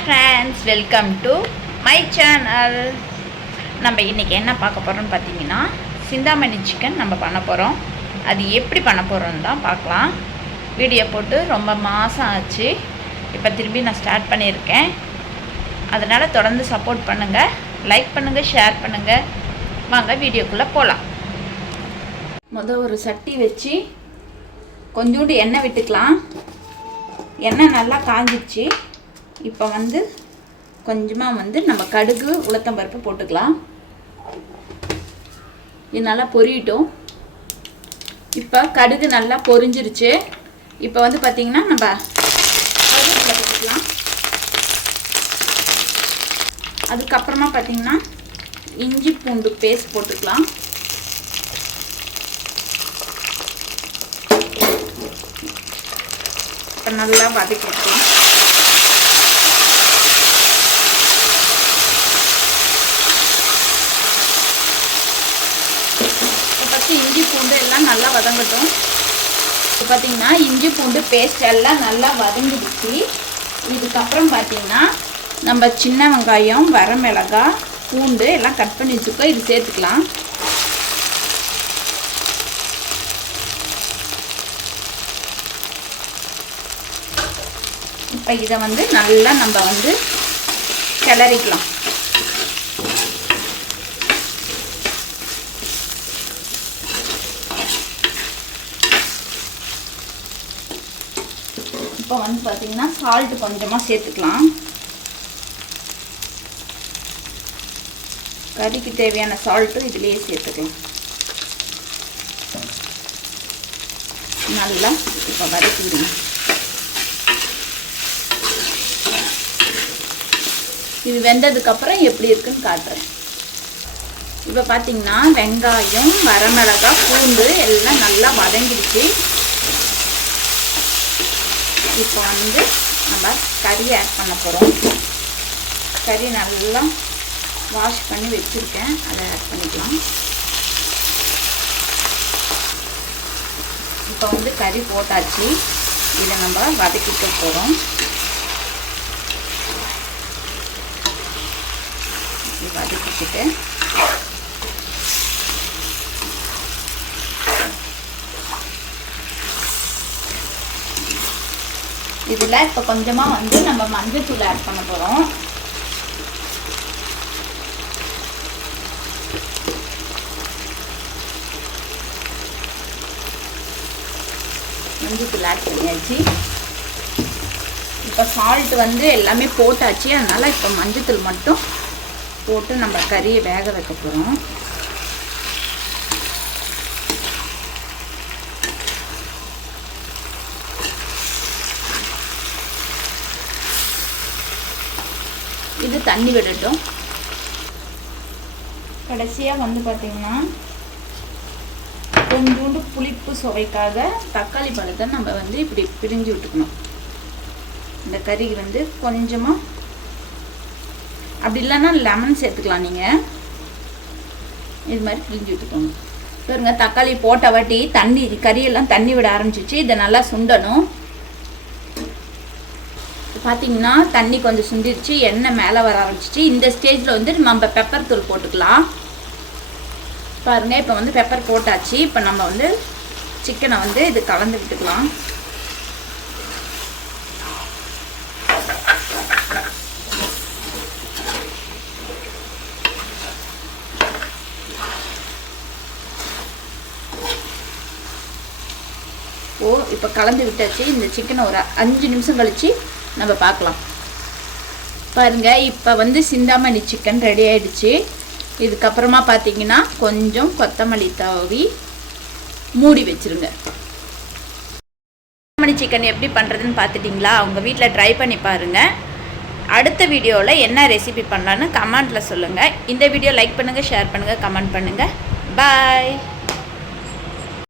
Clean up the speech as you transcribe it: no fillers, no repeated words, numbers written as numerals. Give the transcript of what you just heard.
Hi friends, welcome to my channel. நம்ம இன்றைக்கி என்ன பார்க்க போகிறோம்னு பார்த்தீங்கன்னா, சிந்தாமணி சிக்கன் நம்ம பண்ண போகிறோம். அது எப்படி பண்ண போகிறோன்னு தான் பார்க்கலாம். வீடியோ போட்டு ரொம்ப மாதம் ஆச்சு, இப்போ திரும்பி நான் ஸ்டார்ட் பண்ணியிருக்கேன். அதனால் தொடர்ந்து சப்போர்ட் பண்ணுங்கள், லைக் பண்ணுங்கள், ஷேர் பண்ணுங்கள். வாங்க வீடியோக்குள்ளே போகலாம். ஒரு சட்டி வச்சு கொஞ்சோண்டு எண்ணெய் விட்டுக்கலாம். எண்ணெய் நல்லா காஞ்சிச்சு. இப்போ கொஞ்சமாக நம்ம கடுகு உளுத்தம்பருப்பு போட்டுக்கலாம். இது நல்லா பொரியட்டும். இப்போ கடுகு நல்லா பொரிஞ்சிருச்சு. இப்போ பார்த்திங்கன்னா நம்ம கருவேப்பிலை போட்டுக்கலாம். அதுக்கப்புறமா பார்த்திங்கன்னா இஞ்சி பூண்டு பேஸ்ட் போட்டுக்கலாம். இப்போ நல்லா வதக்கிக்கலாம். இஞ்சி பூண்டு எல்லாம் நல்லா வதங்கட்டும். இப்போ பார்த்திங்கன்னா இஞ்சி பூண்டு பேஸ்ட் எல்லாம் நல்லா வதங்கிடுச்சு. இதுக்கப்புறம் பார்த்திங்கன்னா நம்ம சின்ன வெங்காயம், வரமிளகாய், பூண்டு எல்லாம் கட் பண்ணி வச்சுக்கோ, இது சேர்த்துக்கலாம். இப்போ இதை நல்லா நம்ம கிளறிக்கலாம். இப்போ பார்த்திங்கன்னா சால்ட் கொஞ்சமாக சேர்த்துக்கலாம். கறிக்கு தேவையான சால்ட்டும் இதுலேயே சேர்த்துக்கலாம். நல்லா இப்போ வதக்கிடுங்க. இது வெந்ததுக்கப்புறம் எப்படி இருக்குன்னு காட்டுறேன். இப்போ பார்த்திங்கன்னா வெங்காயம், வரமிளகாய், பூண்டு எல்லாம் நல்லா வதங்கிடுச்சு. இப்போ நம்ம கறி ஆட் பண்ண போகிறோம். கறி நல்லா வாஷ் பண்ணி வச்சுருக்கேன், அதை ஆட் பண்ணிக்கலாம். இப்போ கறி போட்டாச்சு. இதை நம்ம வதக்கிக்க போகிறோம். வதக்கிக்கிட்டு இதில் இப்போ கொஞ்சமாக நம்ம மஞ்சள் தூள் ஆட் பண்ண போகிறோம். மஞ்சள் தூள் ஆட் பண்ணியாச்சு. இப்போ சால்ட் எல்லாமே போட்டாச்சு. அதனால் இப்போ மஞ்சள் தூள் மட்டும் போட்டு நம்ம கறியை வேக வைக்க போகிறோம். இது தண்ணி விடட்டும். கடைசியாக பார்த்திங்கன்னா கொஞ்சோண்டு புளிப்பு சுவைக்காக தக்காளி பழத்தை நம்ம இப்படி பிரிஞ்சு விட்டுக்கணும். இந்த கறிக்கு கொஞ்சமாக, அப்படி இல்லைன்னா லெமன் சேர்த்துக்கலாம். நீங்கள் இது மாதிரி பிரிஞ்சு விட்டுக்கணும். பாருங்க, தக்காளி போட்ட வாட்டி தண்ணி, கறியெல்லாம் தண்ணி விட ஆரம்பிச்சிச்சு. இதை நல்லா சுண்டணும். பார்த்திங்கன்னா தண்ணி கொஞ்சம் சுண்டிடுச்சு, எண்ணெய் மேலே வர ஆரம்பிச்சிச்சு. இந்த ஸ்டேஜில் நம்ம பெப்பர் தூள் போட்டுக்கலாம். பாருங்கள், இப்போ பெப்பர் போட்டாச்சு. இப்போ நம்ம சிக்கனை இது கலந்து விட்டுக்கலாம். இப்போ கலந்து விட்டாச்சு. இந்த சிக்கனை ஒரு 5 நிமிஷம் கழித்து நம்ம பார்க்கலாம். பாருங்கள், இப்போ சிந்தாமணி சிக்கன் ரெடி ஆகிடுச்சு. இதுக்கப்புறமா பார்த்திங்கன்னா கொஞ்சம் கொத்தமல்லி தூவி மூடி வச்சுருங்க. சிந்தாமணி சிக்கன் எப்படி பண்ணுறதுன்னு பார்த்துட்டிங்களா? உங்கள் வீட்டில் ட்ரை பண்ணி பாருங்கள். அடுத்த வீடியோவில் என்ன ரெசிபி பண்ணலான்னு கமெண்ட்டில் சொல்லுங்கள். இந்த வீடியோ லைக் பண்ணுங்கள், ஷேர் பண்ணுங்கள், கமெண்ட் பண்ணுங்கள். பாய்.